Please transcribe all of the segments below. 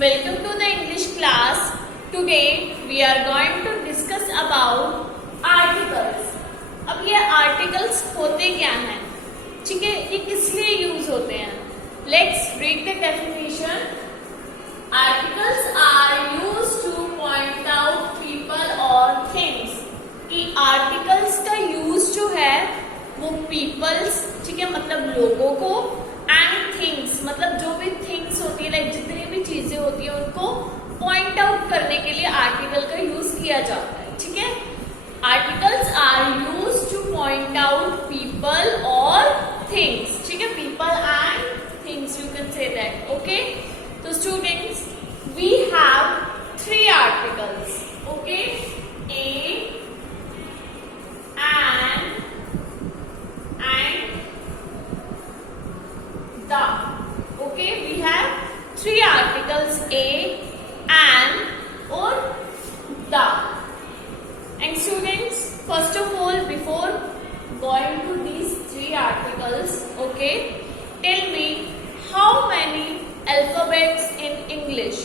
Welcome to the English class. Today we are going to discuss about articles. अब ये articles होते क्या हैं? ठीक है, ये किस लिए यूज होते हैं? Let's read the definition. Articles are used to point out people or things. कि articles का यूज जो है वो peoples, ठीक है, मतलब लोगों को, and things मतलब जो भी things होती है, लाइक जितनी भी चीजें होती है उनको पॉइंट आउट करने के लिए आर्टिकल का यूज किया जाता है. ठीक है, articles are use to point out people और थिंग्स. ठीक है, people and things you can say that. Okay, तो students we have 3 articles. Okay, a and the. Okay, we have 3 articles, a, and or the. And students, first of all, before going to these 3 articles, okay, tell me how many alphabets in English?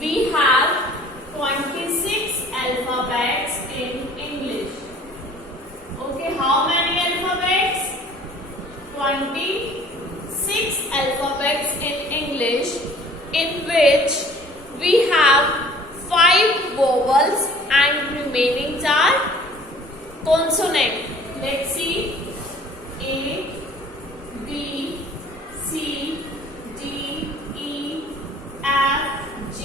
We have 26 alphabets in English. Okay, how many alphabets? 26 alphabets in English, in which we have 5 vowels and remaining are consonant. Let's see. A, B, C, D, E, F, G,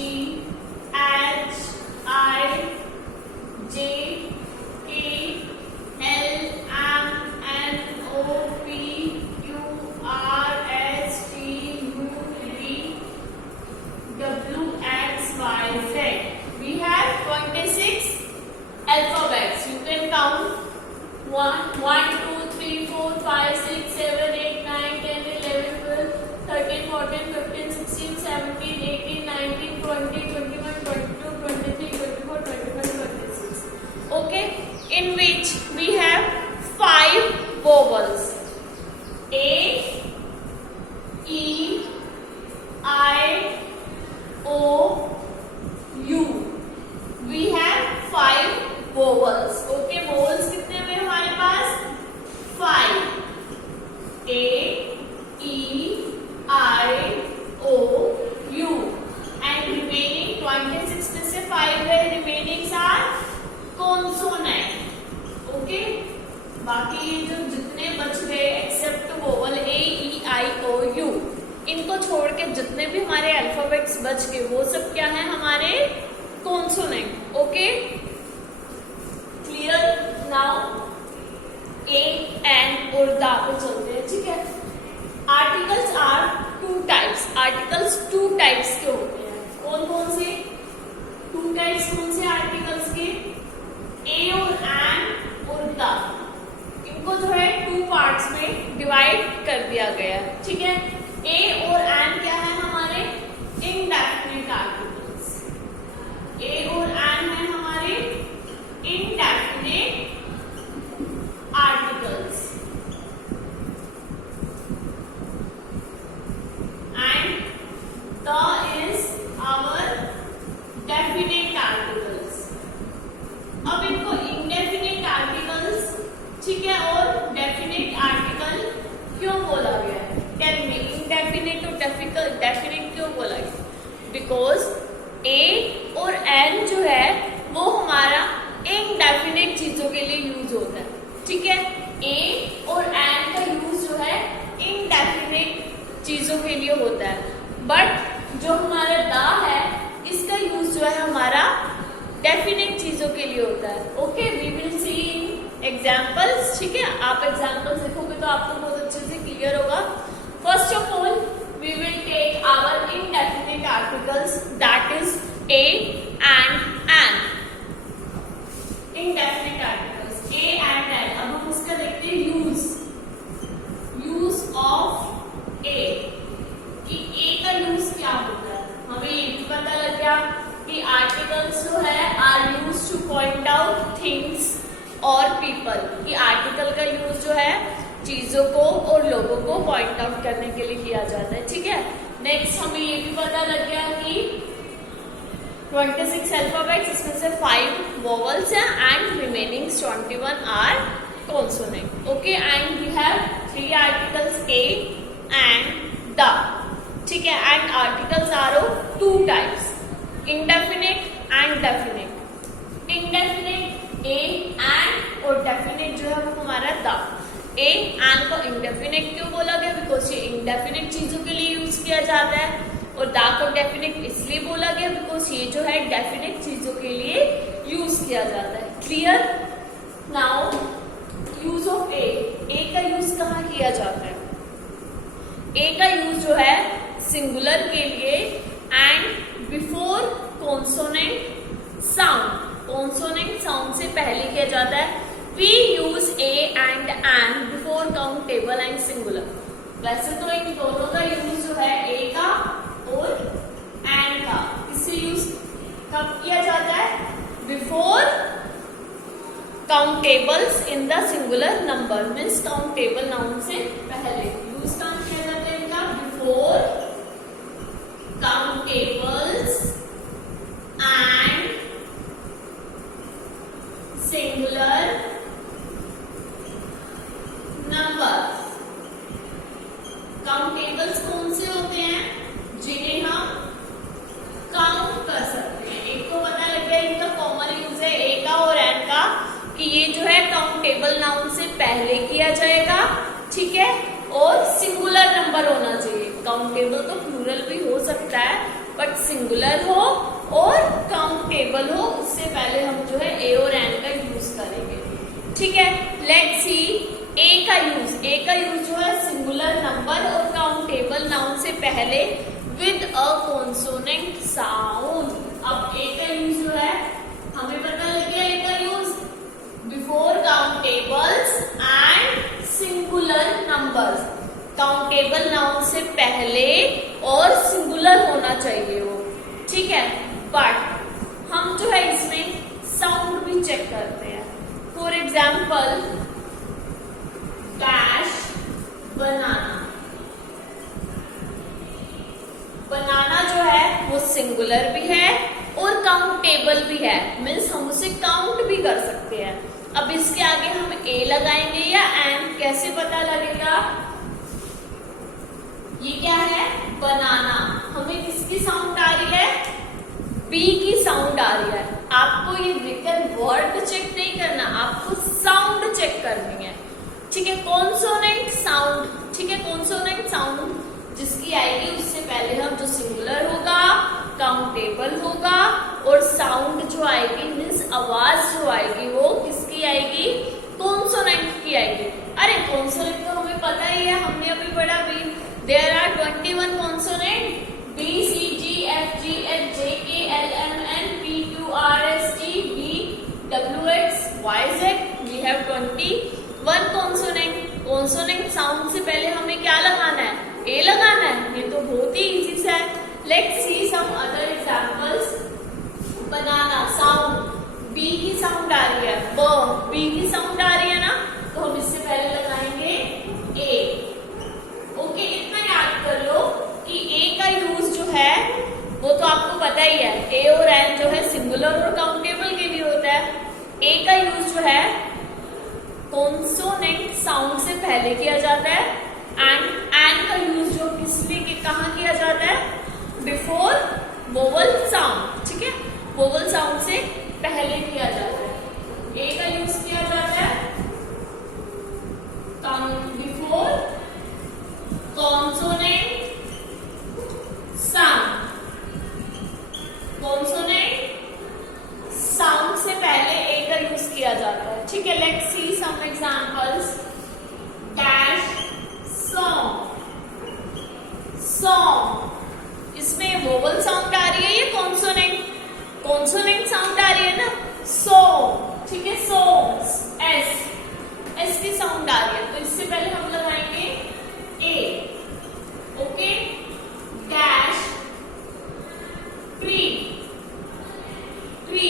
H, I, J, K, L, M, N, O, P, Q, R, S, T, U, V, W, X, Y, Z. We have 26 alphabets. You can count 1, 2, 3, 4, 5, 6, 7, 8, 9, 10, 11, 12, 13, 14, 15, 16, 17, 18, 19, 20, 21, 22, 23, 24, 25, 26. Okay, in which we have 5 vowels. A, E, I, O, U. We have 5 vowels. Okay, vowels कितने हुए हमारे पास? 5. A, E, I, O, U. And remaining 26 में से 5 है, remaining are consonant. Okay, बाकी ये जो जितने बच गए except vowel A, E, I, O, U, इनको छोड़ के जितने भी हमारे अल्फाबेट्स बच गए वो सब क्या है? हमारे consonant. Okay, clear? Now a and और दा पे चलते हैं. ठीक है, articles are 2 types. Articles 2 types के होते हैं. कौन कौन से 2 टाइप्स? कौन से आर्टिकल्स के? ए और एंड और द. इनको जो है 2 पार्ट्स में डिवाइड कर दिया गया है. ठीक है, ए और एंड क्या है? हमारे इनडेफिनिट आर्टिकल्स. ए और एंड है हमारे indefinite articles. And the is our definite articles. अब इनको इनडेफिनिट आर्टिकल्स, ठीक है, और डेफिनिट आर्टिकल क्यों बोला गया है? टेल मी, इनडेफिनिट और डेफिनिट क्यों बोला गया? बिकॉज ए और एन जो है वो हमारा इनडेफिनिट चीजों के लिए यूज होता है. ठीक है, ए और एन का यूज जो है इनडेफिनिट चीजों के लिए होता है. बट जो हमारा दा है इसका यूज जो है हमारा डेफिनिट चीजों के लिए होता है. Okay, we will see examples. ठीक है, आप एग्जाम्पल्स देखोगे तो आपको बहुत अच्छे से क्लियर होगा. First of all we will take our indefinite articles, that is a and an. Indefinite articles a and an. अब हम उसका देखते हैं यूज ऑफ ए. कि ए का यूज क्या होता है? हमें ये भी पता लग गया कि आर्टिकल्स जो है are use to point out things और पीपल. कि आर्टिकल का यूज जो है चीजों को और लोगों को पॉइंट आउट करने के लिए किया जाता है. ठीक है, नेक्स्ट हमें ये भी पता लग गया कि 26 अल्फाबेट्स, इसमें से 5 वोवल्स हैं and remaining 21 are consonant. Okay, and we have 3 articles a and the. ठीक है, and articles are of 2 types, indefinite and definite. Indefinite a and और डेफिनिट जो है वो हमारा द. ए एंड को इंडेफिनिट क्यों बोला गया? बिकॉज ये इंडेफिनिट चीजों के लिए यूज किया जाता है, और द को डेफिनिट इसलिए बोला गया बिकॉज ये जो है डेफिनिट चीजों के लिए यूज किया जाता है. क्लियर? नाउ यूज ऑफ ए. ए का यूज कहाँ किया जाता है? ए का यूज जो है सिंगुलर के लिए and before consonant sound. Consonant sound से पहले किया जाता है. We use a and an before countable and singular. वैसे तो इन दोनों का यूज जो है ए का और एन का, इससे यूज कब किया जाता है? Before countables in the singular number. Means countable noun से पहले यूज कब किया जाता है इनका? Before countables and singular numbers. Countables कौन से होते हैं? जिन्हें हम काउंट कर सकते हैं. एक तो पता लग गया इनका कॉमन यूज है ए का और एन का, कि ये जो है काउंटेबल नाउन से पहले किया जाएगा. ठीक है, और सिंगुलर नंबर होना चाहिए. काउंटेबल तो प्लूरल भी हो सकता है, बट सिंगुलर हो और काउंटेबल हो, उससे पहले हम जो है ए और एन का यूज करेंगे. ठीक है, लेट्स सी ए का यूज. ए का यूज जो है सिंगुलर नंबर और काउंटेबल नाउन से पहले विद अ कॉन्सोनेंट साउंड. अब ए का यूज जो है हमें पता लग गया. ए का use before countables and singular numbers. Countable noun से पहले और सिंगुलर होना चाहिए वो. ठीक है, बट हम जो है इसमें साउंड भी चेक करते हैं. फॉर एग्जाम्पल डैश बनाना. बनाना जो है वो सिंगुलर भी है और काउंटेबल भी है. मीन्स हम उसे काउंट भी कर सकते हैं. अब इसके आगे हम ए लगाएंगे या एन, कैसे पता लगेगा? ये क्या है? बनाना. हमें किसकी साउंड आ रही है? बी की साउंड आ रही है. आपको ये रिटन वर्ड चेक नहीं करना, आपको साउंड चेक करनी है. ठीक है, कॉन्सोनेंट साउंड. ठीक है, कॉन्सोनेंट साउंड जिसकी आएगी उससे पहले हम जो सिंगुलर होगा, काउंटेबल होगा, और साउंड जो आएगी मीन्स आवाज जो आएगी वो किसकी आएगी? कॉन्सोनेंट की आएगी. अरे कॉन्सोनेंट तो हमें पता ही है, हमने अभी पढ़ा भी. There are 21 consonant. B, C, G, F, G, H, J, K, L, M, N, P, Q, R, S, T, V, W, X, Y, Z. We have 21 consonant. Consonant sound से पहले हमें क्या लगाना है? ए लगाना है. ये तो बहुत ही इजी सा है. Let's see some other examples. Banana sound B की साउंड आ रही है. बी की साउंड आ रही है ना, तो हम इससे पहले लगाएंगे ए. ओके, इतना याद कर लो कि ए का यूज जो है वो तो आपको पता ही है. ए और एन जो है सिंगुलर और काउंटेबल के लिए होता है. ए का यूज जो है कॉन्सोनेंट साउंड से पहले किया जाता है एंड एन का यूज जो किस लिए कहाँ किया जाता है? Before vowel sound. ठीक है, वोवल साउंड से पहले किया जाता है. ए का यूज किया जाता है before consonant sound. Consonant sound से पहले ए का यूज किया जाता है. ठीक है, let's see some examples. Dash song. Song इसमें वोवल साउंड आ रही है या कॉन्सोनेंट? कॉन्सोनेंट साउंड आ रही है ना. सॉन्ग. ठीक है, सॉन्ग्स एस की साउंड आ रही है, तो इससे पहले हम लगाएंगे a. Okay, dash tree. Tree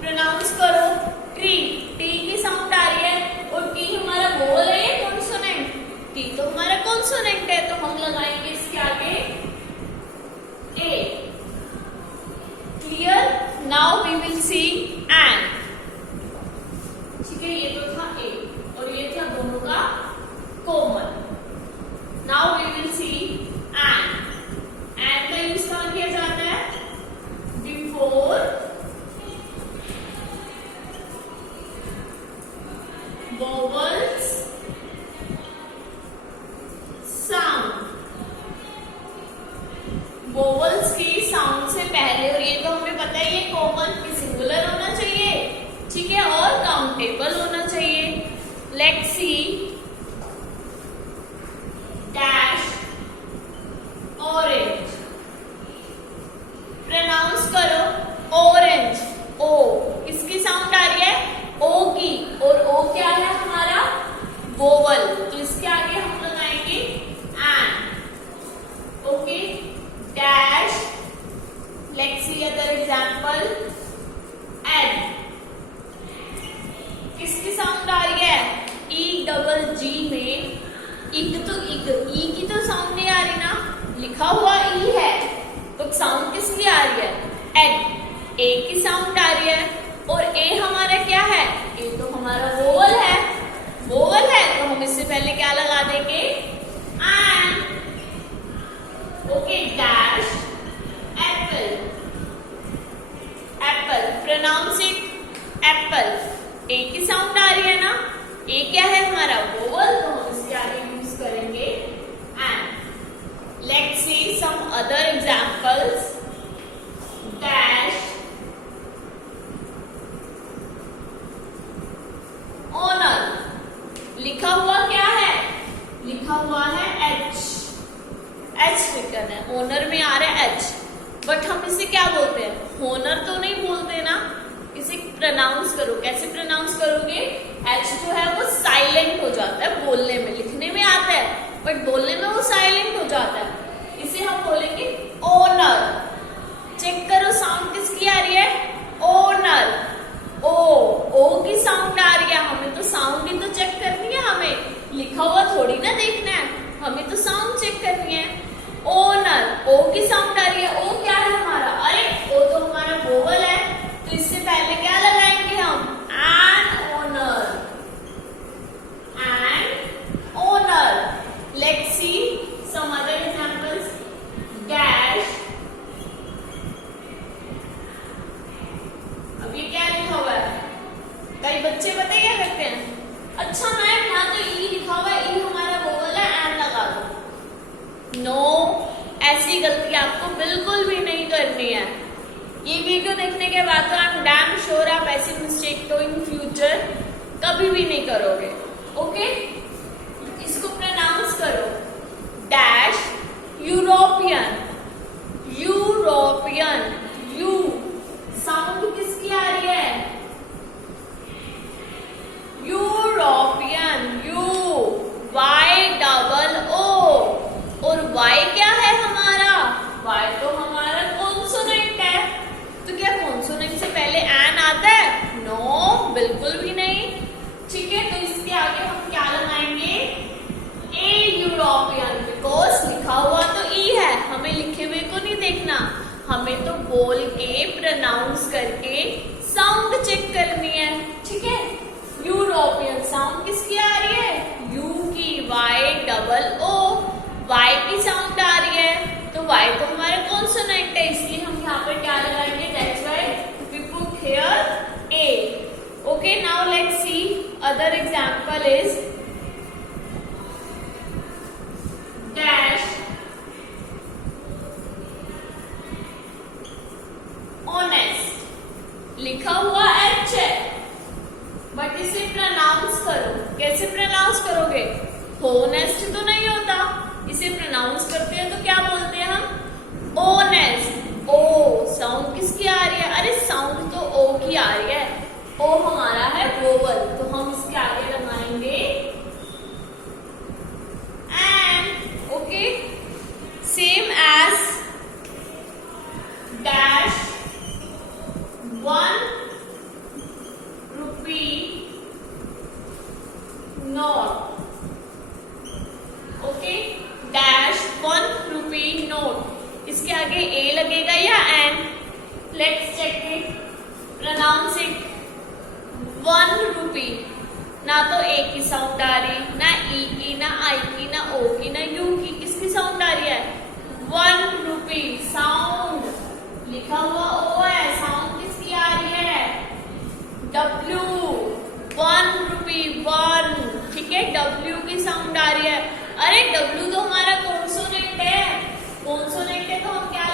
pronounce करो. ट्री. टी की साउंड आ रही है, और टी हमारा वोवल है या कॉन्सोनेंट? टी तो हमारा कॉन्सोनेंट है, तो हम लगाएंगे इसके आगे वोवल्स की साउंड से पहले, और ये तो हमें पता है ये कॉमन की सिंगुलर होना चाहिए, ठीक है, और काउंटेबल होना चाहिए। Let's see dash orange, pronounce करो ऑरेंज, ओ किसकी साउंड आ रही है, ओ की, और ओ क्या है हमारा वोवल, तो इसके आगे हम लगाएंगे an, okay. Dash, let's see other example, ad, किसकी साउंड आ रही है, ई डबल जी में, इग तो इग, ई की तो साउंड नहीं आ रही ना, लिखा हुआ ई है, तो साउंड किसकी आ रही है, एग, ए की साउंड आ रही है, और ए हमारा क्या है, ए तो हमारा वोवल है, वोवल है, तो हम इससे पहले क्या लगा देंगे, an, okay. Dash apple, apple, pronounce it apple, A की साउंड आ रही है ना, ए क्या है हमारा वोवल, तो हम इसके आगे यूज करेंगे an. Let's see some other examples, dash honour, लिखा हुआ क्या है, लिखा हुआ है एच, एच रिटन है, ओनर में आ रहा है एच, बट हम इसे क्या बोलते हैं, होनर तो नहीं बोलते ना, इसे प्रोनाउंस करो, कैसे प्रोनाउंस करोगे, एच जो है वो साइलेंट हो जाता है बोलने में, लिखने में आता है बट बोलने में वो साइलेंट हो जाता है, इसे हम बोलेंगे ओनर। चेक करो साउंड किसकी आ रही है, ओनर, ओ की साउंड आ रही है, हमें तो साउंड ही तो चेक करनी है, हमें लिखा हुआ थोड़ी ना देखना है, हमें तो साउंड चेक करनी है। ओनर, ओ की साउंड आ रही है, ओ क्या है हमारा, अरे ओ तो हमारा वोवल है, तो इससे पहले क्या लगाएंगे हम, an honour, an honour. Let's see some other examples, dash, अब ये क्या लिखा हुआ है, कई बच्चे पता क्या करते हैं, अच्छा मैम यहाँ तो ई लिखा हुआ है, ई हमारा वोवल है, एन लगा दो। नो, ऐसी गलती आपको बिल्कुल भी नहीं करनी है। ये वीडियो देखने के बाद तो आई एम डैम श्योर आप ऐसी मिस्टेक तो इन फ्यूचर कभी भी नहीं करोगे, ओके। इसको प्रोनाउंस करो, dash European, European, U sound किसकी आ रही है, European, U, Y double O, और वाई क्या है हमारा, वाई तो हमारा कॉन्सोनेंट है, तो क्या कॉन्सोनेंट से पहले एन आता है, नो बिल्कुल भी नहीं, ठीक है, तो इसके आगे हम क्या लगाएंगे, ए यूरोपियन, बिकॉज लिखा हुआ तो ई है, हमें लिखे हुए को नहीं देखना, हमें तो बोल के प्रोनाउंस करके साउंड चेक करनी है, ठीक है। यूरोपियन साउंड किसकी आ रही है, यू की, वाई डबल ओ, वाई की साउंड आ रही है, तो वाई तो हमारा कॉन्सोनेंट है, इसलिए हम यहाँ पर क्या लगाएंगे, that's why we put here a, okay. Now let's see other example is dash honest, लिखा हुआ एच है बट इसे प्रोनाउंस करो, कैसे प्रोनाउंस करोगे, होनेस्ट तो नहीं होता, इसे प्रोनाउंस करते हैं तो क्या बोलते हैं हम, ओनेस्ट, ओ साउंड किसकी आ रही है, अरे साउंड तो ओ की आ रही है, ओ हमारा है वोवल, तो हम इसके आगे लगाएंगे an, okay. Same as dash 1 rupee note, okay, dash 1 rupee note, इसके आगे ए लगेगा या an, let's check it, pronounce it, 1 rupee, ना तो ए की साउंड आ रही, ना ई की, ना आई की, ना ओ की, ना यू की, किसकी साउंड आ रही है, 1 रुपी, साउंड लिखा हुआ ओ है, साउंड किसकी आ रही है, डब्ल्यू, 1 रुपी 1, ठीक है, डब्ल्यू की साउंड आ रही है, अरे डब्ल्यू तो हमारा कॉन्सोनेंट है, कॉन्सोनेंट है तो हम क्या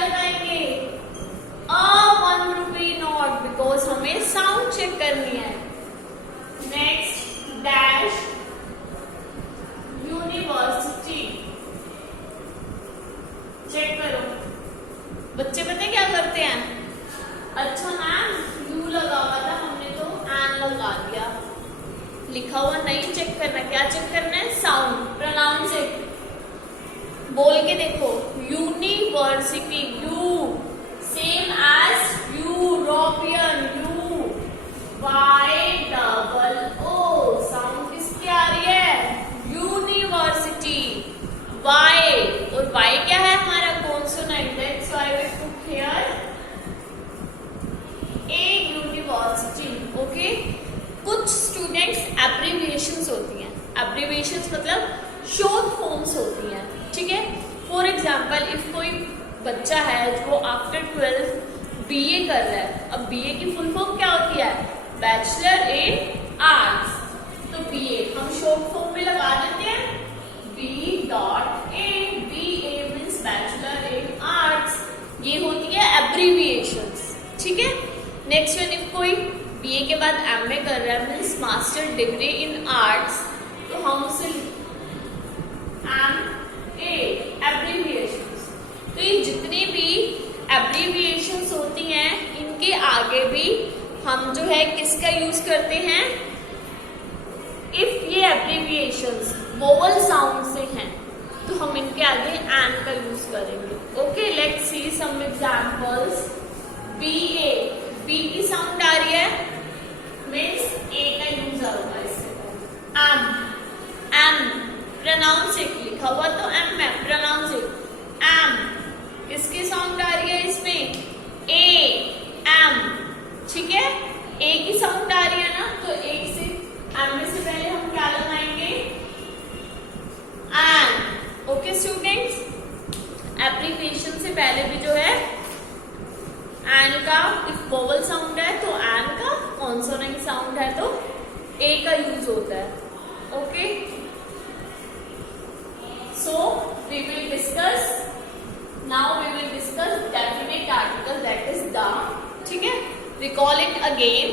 बच्चे पता क्या करते हैं, अच्छा मैम यू लगा हुआ था, हमने तो एन लगा दिया, लिखा हुआ नहीं चेक करना, क्या चेक करना है, साउंड, प्रोनाउंस इट, बोल के देखो, university, U same as European, U Y double O, sound किसकी आ रही है, यूनिवर्सिटी, वाई, और वाई क्या है हमारा consonant, that's why we put here a university. Okay, कुछ स्टूडेंट्स एब्रिविएशंस होती हैं, एब्रिविएशंस मतलब शॉर्ट फॉर्म्स होती हैं, ठीक है। फॉर एग्जाम्पल इफ कोई बच्चा है जो आफ्टर 12 बीए कर रहा है, अब बीए की फुल फॉर्म क्या होती है, बैचलर इन आर्ट्स, तो बीए हम शॉर्ट फॉर्म में लगा देते हैं B.A, BA means bachelor in arts, ये होती है एब्रिविएशंस, ठीक है। नेक्स्ट वन, इफ कोई बीए के बाद एमए कर रहा है means master degree in arts, तो हम उसे MA एब्रिविएशंस। तो ये जितनी भी एब्रिविएशंस होती हैं इनके आगे भी हम जो है किसका यूज करते हैं, इफ ये एब्रिविएशंस वोवल साउंड से हैं तो हम इनके आगे एन का यूज करेंगे। Okay, let's see some examples. BA, B की साउंड आ रही है मीन्स ए का यूज होगा इससे। एम प्रोनाउंस इट, लिखा हुआ तो एम है, प्रोनाउंस इट एम, इसकी साउंड आ रही है इसमें एम, ठीक है, ए की साउंड आ रही है ना, तो एक से एम में से पहले हम क्या लगाएंगे, एन। ओके स्टूडेंट्स, एब्रिविएशन से पहले भी जो है एन का, इफ वोवल साउंड है तो एन का, कॉन्सोनेंट साउंड है तो ए का यूज होता है। Okay, so we will discuss, now we will discuss definite article, that is the, ठीक है। Recall it again.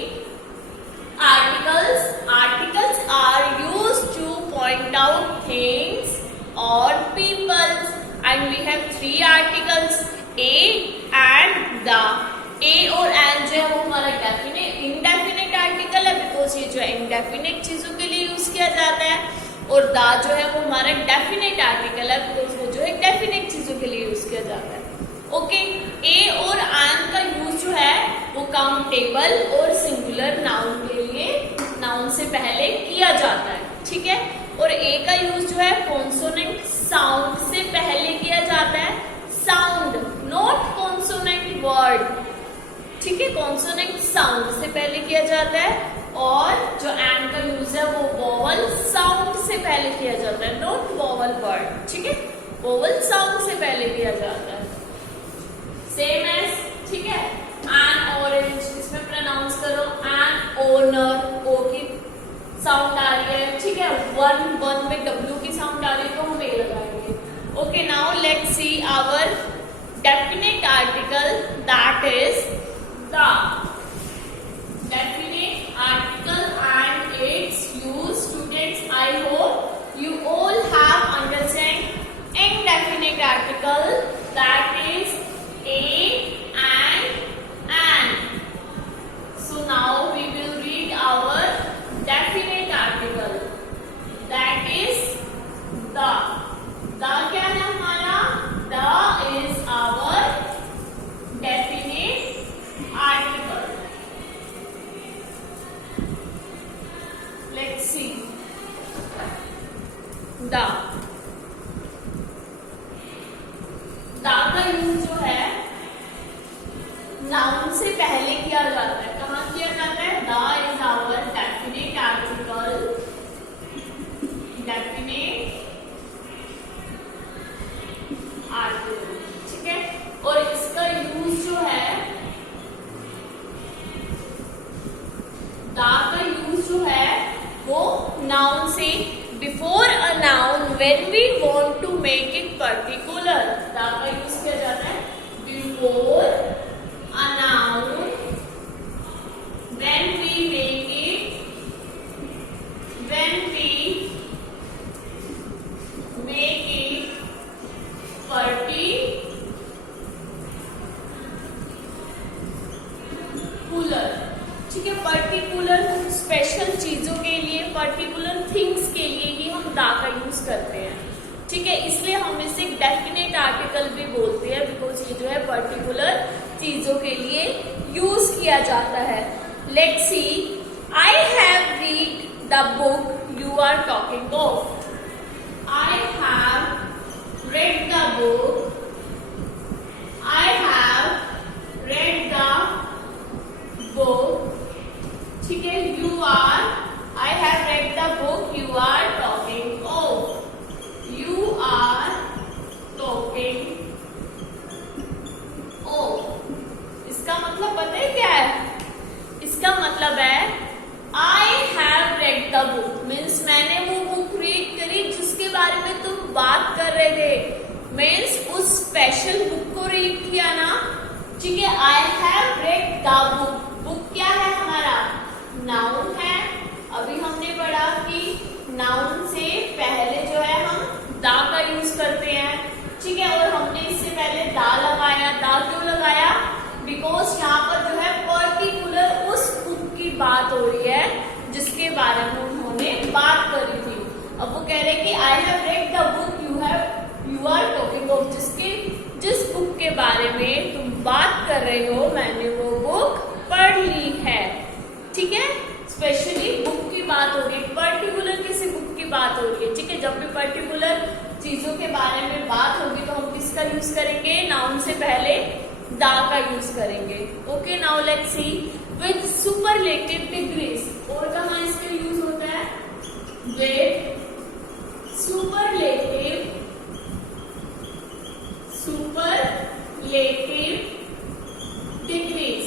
Articles are used to point out things or people, and we have 3 articles, a and the। a और and जो है वो हमारा definite indefinite article है, because ये जो है इंडेफिनेट चीजों के लिए यूज किया जाता है, और द जो है वो हमारा डेफिनेट आर्टिकल है, बिकॉज वो जो है डेफिनेट चीजों के लिए यूज किया जाता है। ओके, ए और एन का यूज जो है वो काउंटेबल और सिंगुलर नाउन के लिए, नाउन से पहले किया जाता है, ठीक है। और ए का यूज जो है कॉन्सोनेंट साउंड से पहले किया जाता है, साउंड नॉट कॉन्सोनेंट वर्ड, ठीक है, कॉन्सोनेंट साउंड से पहले किया जाता है। और जो एन का यूज है वो वोवल साउंड से पहले किया जाता है, नॉट वोवल वर्ड, ठीक है, वोवल साउंड से पहले किया जाता है। सेम एज, ठीक है, एन ऑरेंज, इसमें प्रोनाउंस करो एन ओनर, ओ की साउंड आ रही है, ठीक है, वन में डब्ल्यू की साउंड आ रही है तो हम ए लगाएंगे। Okay, now let's see our definite article, that is the. Definite article and its use, students I hope you all have understand indefinite article, that is a and an। So now we will read our definite article, that is the। the क्या है हमारा, the is our definite article। Let's see the। का use जो है noun से पहले किया जाता है, कहाँ किया जाता है, the is our definite article, definite article, ठीक है। और इसका यूज जो है, द का यूज जो है वो नाउन से, before a noun when we want to make it particular, the का यूज किया जाता है before a noun when we make it, when we make it particular. Indefinite article भी बोलते हैं, बिकॉज ये जो है पर्टिकुलर चीजों के लिए यूज किया जाता है। Let's see, I have read the book you are talking of. I have read the book, I have read the book, ठीक है। You are, I have read the book you are talking of, you are talking of. इसका मतलब पता है क्या है? इसका मतलब है I have read the book means मैंने वो बुक रीड करी जिसके बारे में तुम बात कर रहे थे, मीन्स उस स्पेशल बुक को रीड किया ना, ठीक है। I have read the book, book क्या है हमारा? नाउन है। अभी हमने पढ़ा कि नाउन से पहले जो है हम दा का यूज करते हैं, ठीक है। और हमने इससे पहले दा लगाया। दा क्यों लगाया? बिकॉज यहाँ पर जो है पर्टिकुलर उस बुक की बात हो रही है जिसके बारे में उन्होंने बात करी थी। अब वो कह रहे कि I have read the book you are talking of, जिस बुक के बारे में तुम बात कर रहे हो मैंने वो बुक पढ़ ली है, ठीक है। स्पेशली बुक की बात हो रही है, पर्टिकुलर किसी बुक की बात हो रही है, ठीक है। जब भी पर्टिकुलर चीजों के बारे में बात होगी तो हम किसका यूज करेंगे? नाउन से पहले दा का यूज करेंगे। Okay, now let's C, with superlative degrees. और कहाँ इसका यूज होता है? With superlative degrees.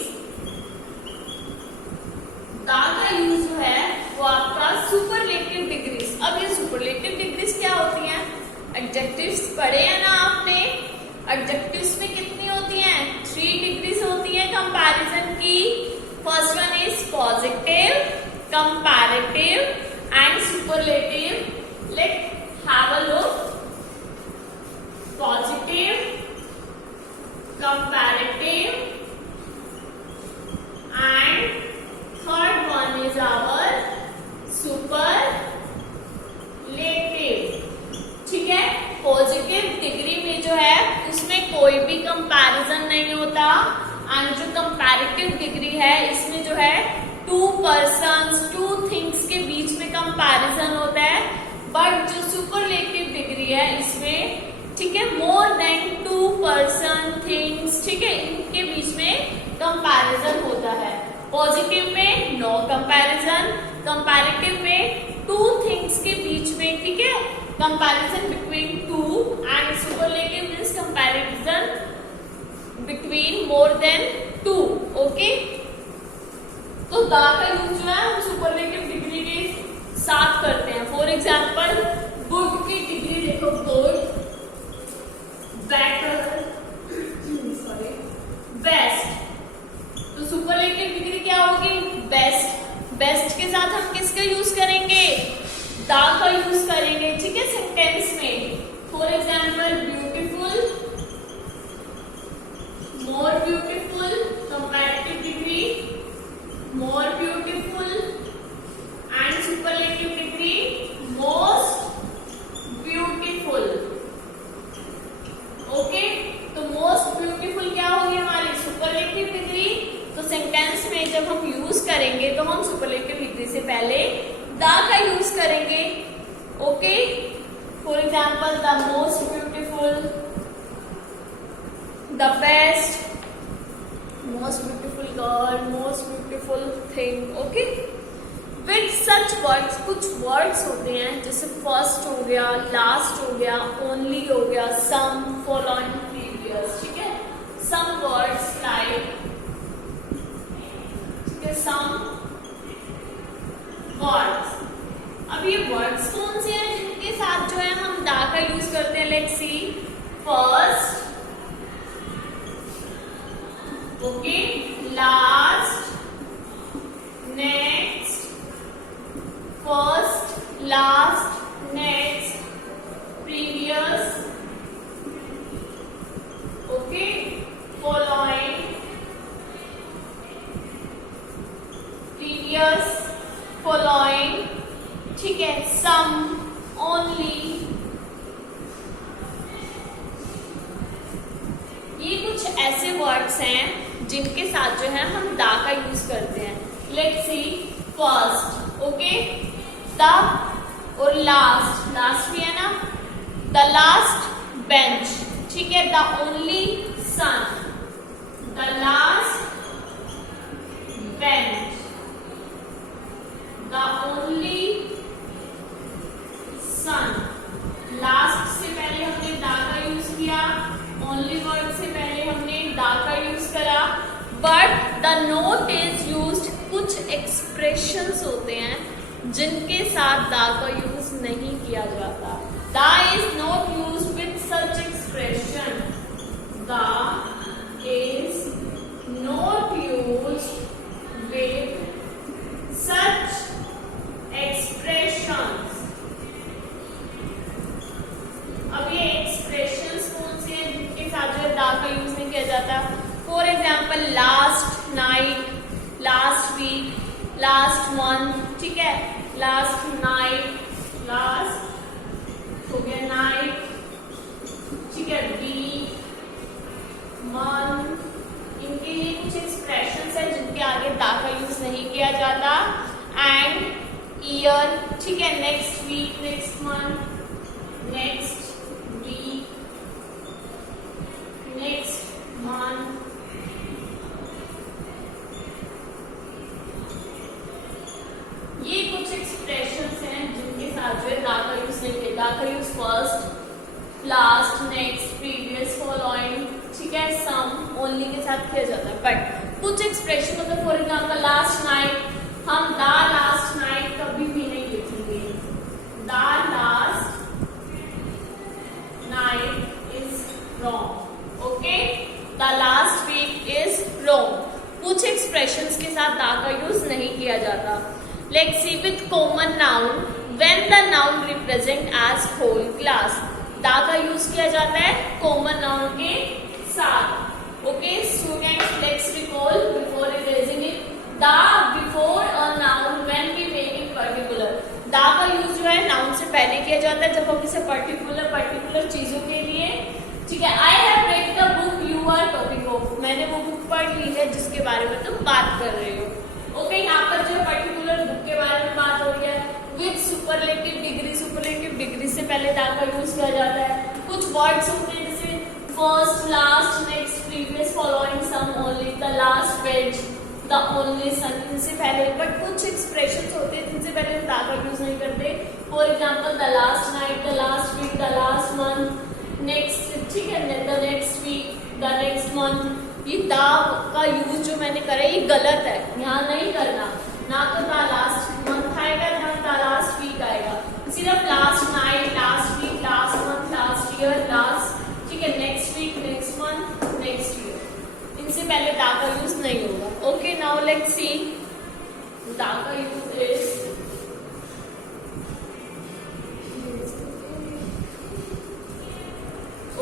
दा का यूज जो है वो आपका सुपरलेटिव डिग्रीज। अब ये सुपरलेटिव डिग्रीज क्या होती हैं? एडजेक्टिव्स पढ़े हैं ना आपने? एडजेक्टिव्स में कितनी होती हैं? 3 डिग्रीज होती है कंपैरिजन की। First one is positive, comparative and superlative. Let's have a look. Positive, comparative and third one is our superlative, ठीक है। पॉजिटिव डिग्री में जो है उसमें कोई भी कंपैरिजन नहीं होता, एंड जो कंपैरेटिव डिग्री है इसमें जो है 2 पर्सन्स 2 थिंग्स के बीच में कंपैरिजन होता है। बट जो सुपरलेटिव डिग्री है इसमें, ठीक है, मोर देन 2 पर्सन थिंग्स, ठीक है, इनके बीच में कंपैरिजन होता है। पॉजिटिव में नो कंपैरिजन, कंपैरेटिव में 2 थिंग्स के बीच में, ठीक है, comparison between 2, and superlative means comparison between more than 2। Okay, तो दा का यूज जो है हम सुपरलेटिव डिग्री के साथ करते हैं। फॉर एग्जाम्पल, गुड की डिग्री देखो, गुड, बेटर, सॉरी, बेस्ट। तो सुपरलेटिव डिग्री क्या होगी? बेस्ट। बेस्ट के साथ हम किसका यूज करेंगे? दा का यूज करेंगे, ठीक है, सेंटेंस में। For example, beautiful, more beautiful, comparative degree more beautiful, and superlative degree most beautiful. Okay, तो मोस्ट ब्यूटीफुल क्या होगी हमारी? Superlative degree. तो सेंटेंस में जब हम यूज करेंगे तो हम सुपरलेटिव डिग्री से पहले दा का यूज करेंगे। Okay, for example, the most beautiful, the best, most beautiful girl, most beautiful thing. Okay, with such words, कुछ वर्ड्स होते हैं जैसे फर्स्ट हो गया, लास्ट हो गया, ओनली हो गया, सम, फॉलोइंग, प्रीवियस, ठीक है। सम वर्ड्स लाइक, ठीक है, सम वर्ड्स। अब ये वर्ड्स कौन से हैं जिनके साथ जो है हम दा का यूज करते हैं? Let's see, first, okay, last, next, first, last, next, previous, okay, following, previous, following, ठीक है, सम, ओनली, ऐसे वर्ड्स हैं जिनके साथ जो है हम दा का यूज करते हैं. Let's see first. Okay, the और लास्ट भी है ना. The last bench. ठीक है, the only sun. The last bench. The only sun. Last से पहले हमने दा का यूज किया, ओनली वर्ड से पहले हमने दा का यूज करा. But the note is used. कुछ एक्सप्रेशंस होते हैं जिनके साथ दा का यूज नहीं किया जाता. The is not used with such expression. The is not used with such expressions. अब ये एक्सप्रेशंस कौन से हैं जिनके साथ जो है दा का यूज नहीं किया जाता. For example last night, last week, last month. ठीक है, लास्ट नाइट, लास्ट हो गया नाइट. ठीक है, वीक, मंथ, इनके लिए कुछ एक्सप्रेशंस है जिनके आगे दा का यूज नहीं किया जाता. And year. ठीक है, next week, next month, next week, next month. ये कुछ एक्सप्रेशंस हैं जिनके साथ जो है दा का यूज नहीं किया. दा का use first, last, next, previous, following. ठीक है, सम, ओनली के साथ किया जाता है. बट कुछ एक्सप्रेशन मतलब फॉर एग्जाम्पल लास्ट नाइट, हम द लास्ट नाइट कभी भी नहीं लिखेंगे. The last night is wrong. Okay, the last week is wrong. कुछ एक्सप्रेशंस के साथ दा का यूज नहीं किया जाता. Let's see with common noun. When the noun represent as whole class, दा का यूज किया जाता है कॉमन नाउन के साथ. Okay students, let's recall before erasing it. The before a noun when we make it particular. The का use जो है नाउन से पहले किया जाता है जब हम इसे पर्टिकुलर चीजों के लिए. ठीक है, I have read the book you are talking of. मैंने वो बुक पढ़ ली है जिसके बारे में तुम बात कर रहे हो. ओके, यहाँ पर जो पर्टिकुलर बुक के बारे में बात हो रही है. विद सुपरलेटिव डिग्री से पहले दा का यूज किया जाता है. कुछ वर्ड्स होते हैं जैसे first, last, next, previous, following, some, only, the last bench, the only son, इनसे पहले. बट कुछ एक्सप्रेशंस होते हैं जिनसे पहले दा का यूज नहीं करते. For example the last night, the last week, the last month, next. ठीक है, the next week, the next month. ये दा का यूज जो मैंने करा ये गलत है, यहाँ नहीं करना. ना तो द लास्ट मंथ आएगा ना द लास्ट वीक आएगा. सिर्फ last night, last week, last month, last year, last. ठीक है, next week, next month, next year, इनसे पहले दा का यूज नहीं होगा. ओके, नाउ लेट्स सी दा का use is.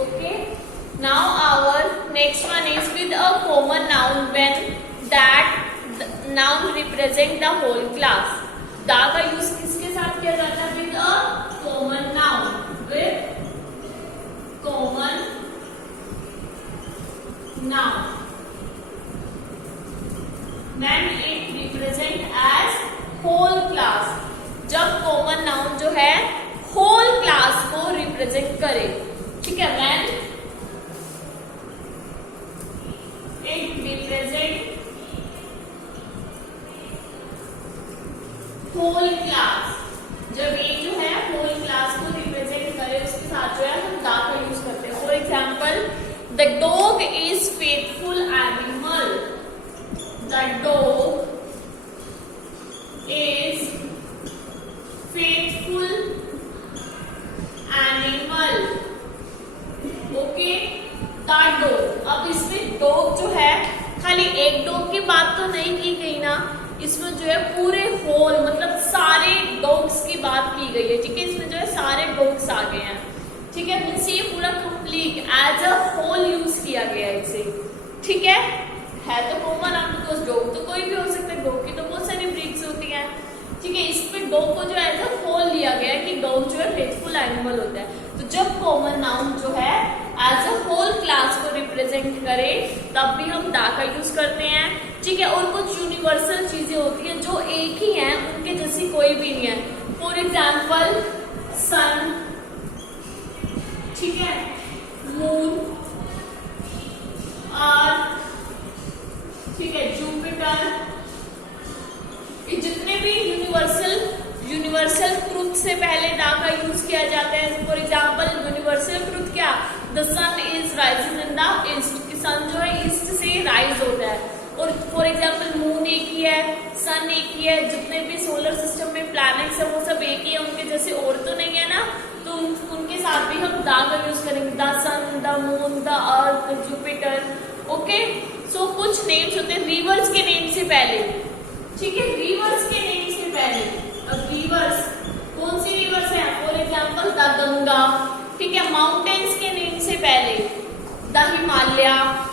Okay, now our next one is with a common noun when that noun represent the whole class. दा का यूज किसके साथ किया जाता है? with a common noun. with common noun when it represent as whole class. जब common noun जो है whole class को represent करे. ठीक है, when it represent whole class. जब ये जो है whole class को represent करे उसके साथ जो है हम दा का यूज करते हैं. For example the dog is faithful animal. The dog is faithful animal. Okay, the dog. अब इसमें डॉग जो है खाली एक डॉग की बात तो नहीं की गई ना, इसमें जो है पूरे होल मतलब सारे डॉग्स की बात की गई है. ठीक है, इसमें जो है सारे डॉग्स आ गए हैं. ठीक है, मीन्स ये पूरा complete as a whole use किया गया है इसे. ठीक है तो कॉमन नाउन बिकॉज डॉग तो कोई भी हो सकता है, डॉग की तो बहुत सारी ब्रीड्स होती हैं. ठीक है, इसमें डॉग को जो एज अ होल लिया गया है कि डॉग जो है फेथफुल एनिमल होता है. तो जब कॉमन नाउन जो है एज अ होल क्लास को रिप्रेजेंट करे तब भी हम दा का यूज करते हैं, ठीक है। और कुछ यूनिवर्सल चीजें होती हैं जो एक ही हैं, उनके जैसी कोई भी नहीं है। फॉर एग्जाम्पल सन, ठीक है, मून, अर्थ, ठीक है, जुपिटर, ये जितने भी यूनिवर्सल ट्रुथ से पहले दा का यूज किया जाता है। फॉर एग्जाम्पल यूनिवर्सल ट्रुथ क्या, the sun is rising in the east, sun जो है ईस्ट से राइज होता है। और फॉर एग्जाम्पल मून एक ही है, सन एक ही है, जितने भी सोलर सिस्टम में प्लैनेट्स है वो सब एक ही है, उनके जैसे और तो नहीं है ना, तो उनके साथ भी हम दा का यूज करेंगे, the sun, the moon, the earth, the Jupiter. Okay, so कुछ नेम्स होते हैं रिवर्स के नेम से पहले, ठीक है, रिवर्स के नेम से पहले। अब रिवर्स कौन सी रिवर्स है, फॉर एग्जाम्पल द गंगा, ठीक है, माउंटेन्स के नेम से पहले द हिमालय,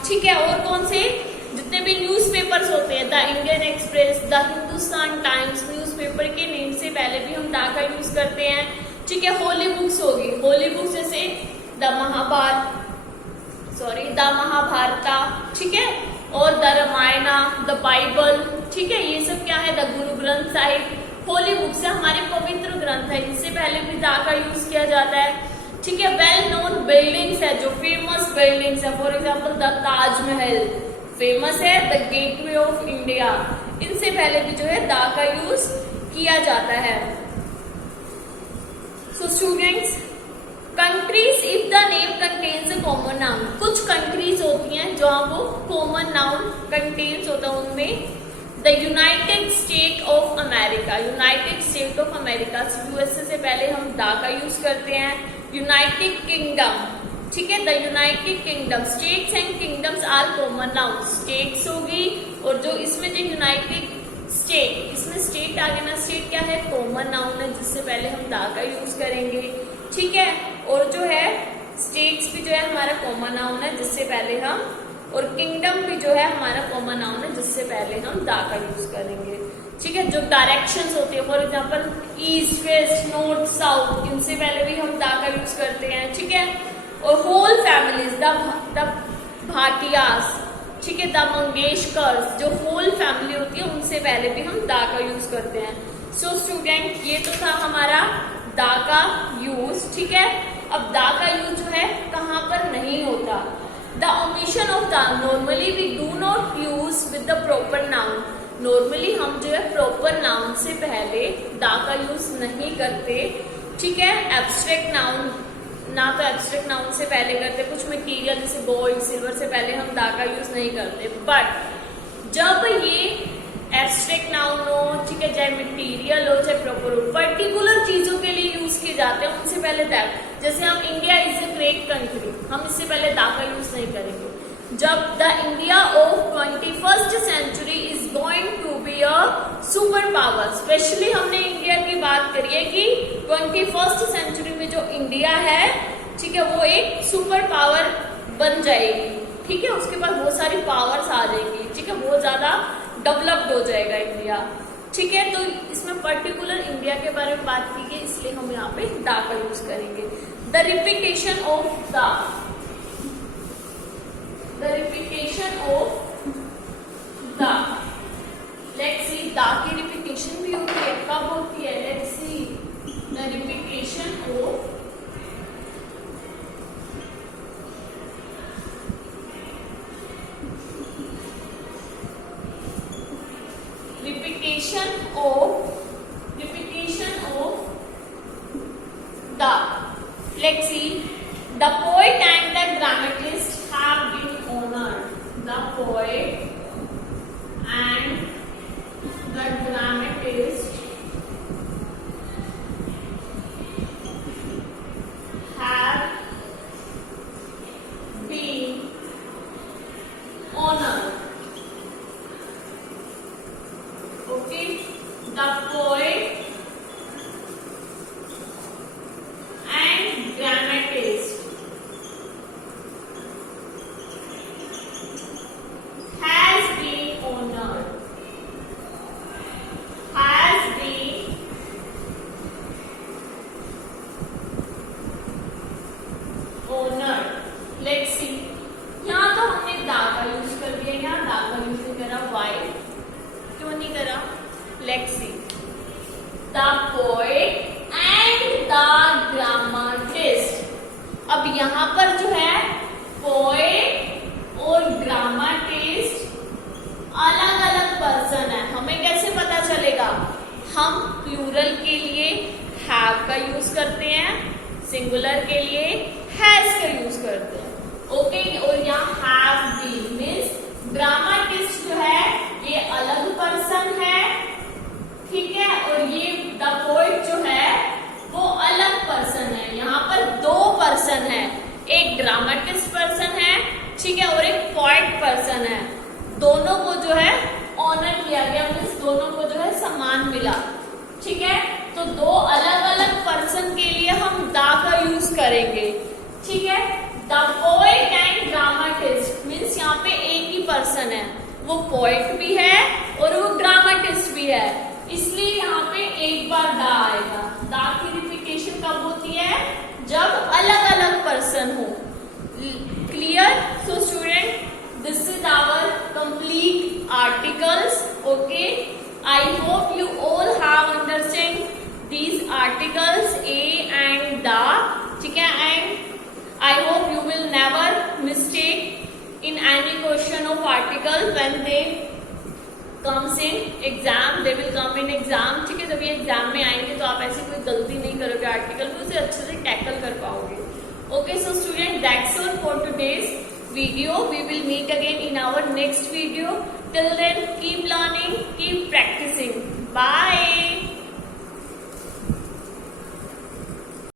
ठीक है। और कौन से, जितने भी न्यूज़पेपर्स होते हैं, the Indian express, the Hindustan times, newspaper के नेम से पहले भी हम दा का यूज करते हैं, ठीक है। होली बुक्स होगी, होली बुक्स जैसे द महाभारता, ठीक है, और द रामायणा, द बाइबल, ठीक है, ये सब क्या है, the Guru Granth Sahib. Holy books है हमारे पवित्र ग्रंथ है, इनसे पहले भी दा का यूज किया जाता है, ठीक है। वेल नोन बिल्डिंग्स है, जो फेमस बिल्डिंग्स है, for example the Taj Mahal famous है, द गेटवे ऑफ इंडिया, इनसे पहले भी जो है दा का यूज किया जाता है। So students, countries if the name contains a common noun, कुछ कंट्रीज होती हैं जहाँ वो कॉमन नाउन कंटेन्स होता है, उनमें the United state of America, United state of America, USA से पहले हम दा का यूज करते हैं। यूनाइटेड किंगडम, ठीक है, the United Kingdom, states and kingdoms are common noun, states होगी, और जो इसमें जो यूनाइटेड स्टेट, इसमें स्टेट आ गया ना, स्टेट क्या है, कॉमन नाउन है, जिससे पहले हम दा का यूज करेंगे, ठीक है। और जो है स्टेट्स भी जो है हमारा कॉमन नाउन है, जिससे पहले हम, और किंगडम भी जो है हमारा कॉमन नाउन है, जिससे पहले हम दा का यूज करेंगे, ठीक है। जो डायरेक्शंस होती है, for example east, west, north, south, इनसे पहले भी हम दा का यूज करते हैं, ठीक है। और होल फैमिलीज, द भाटियास, ठीक है, द मंगेशकर्स, जो होल फैमिली होती है उनसे पहले भी हम दा का यूज करते हैं। सो स्टूडेंट, ये तो था हमारा दा का यूज, ठीक है। अब दा का यूज जो है कहाँ पर नहीं होता, the omission of the, normally we do not use with the proper noun, normally हम जो है प्रॉपर नाउन से पहले दा का यूज नहीं करते, ठीक है। एब्स्ट्रैक्ट नाउन ना तो एब्स्ट्रैक्ट नाउन से पहले करते, कुछ मटीरियल जैसे गोल्ड, सिल्वर से पहले हम दा का यूज नहीं करते, बट जब ये एब्स्ट्रैक्ट नाउन हो, ठीक है, चाहे मटीरियल हो चाहे प्रॉपर हो, पर्टिकुलर चीजों के लिए यूज किए जाते हैं, उनसे पहले दा, जैसे हम India is a great country, हम इससे पहले दा का यूज नहीं करेंगे। जब the India of 21st century is going to be a super power, specially हमने इंडिया की बात करी है कि 21st सेंचुरी में जो इंडिया है, ठीक है, वो एक सुपर पावर बन जाएगी, ठीक है, उसके पास बहुत सारी पावर्स आ जाएंगी, ठीक है, बहुत ज्यादा डेवलप्ड हो जाएगा इंडिया, ठीक है। तो इसमें पर्टिकुलर इंडिया के बारे में बात की गई, इसलिए हम यहाँ पे दा का यूज करेंगे। The repetition of the, repetition of the, let's see, दा की रिपीटेशन भी होती है, कब होती है, let's C, the repetition of, repetition of the, let's see, the poet and the dramatist have been honored, the poet and the dramatist have been honored, okay, the poet and dramatist क्यों नहीं करा? Let's see. The poet and the dramatist. अब यहाँ पर जो है poet और dramatist अलग अलग पर्सन है। हमें कैसे पता चलेगा? हम प्लूरल के लिए हैव का यूज करते हैं, सिंगुलर के लिए हैज का यूज करते हैं। ओके, और यहाँ हैव बीन मीन्स ड्रामाटिस्ट जो है ये अलग पर्सन है, ठीक है, और ये द पोएट जो है वो अलग पर्सन है। यहाँ पर दो पर्सन है, एक ड्रामेटिस्ट पर्सन है, ठीक है, और एक पोएट पर्सन है। दोनों को जो है ऑनर किया गया, मीन्स दोनों को जो है सम्मान मिला, ठीक है। तो दो अलग अलग पर्सन के लिए हम द का यूज करेंगे, ठीक है। The poet and dramatist means यहाँ पे एक ही पर्सन है, वो पोएट भी है और वो ड्रामेटिस्ट भी है, इसलिए यहाँ पे एक बार द आएगा। द की रिपीटेशन कब होती है? जब अलग अलग पर्सन हो। Clear? So student, this is our complete articles. Okay, I hope you all have understand these articles a and the, ठीक है, and I hope you will never mistake in any question of article when they comes in exam. They will come in exam, ठीक है। जब ये exam में आएंगे तो आप ऐसी कोई गलती नहीं करोगे आर्टिकल में, उसे अच्छे से टैकल कर पाओगे। Okay, so student, that's all for today's video. We will meet again in our next video. Till then, keep learning, keep practicing. Bye.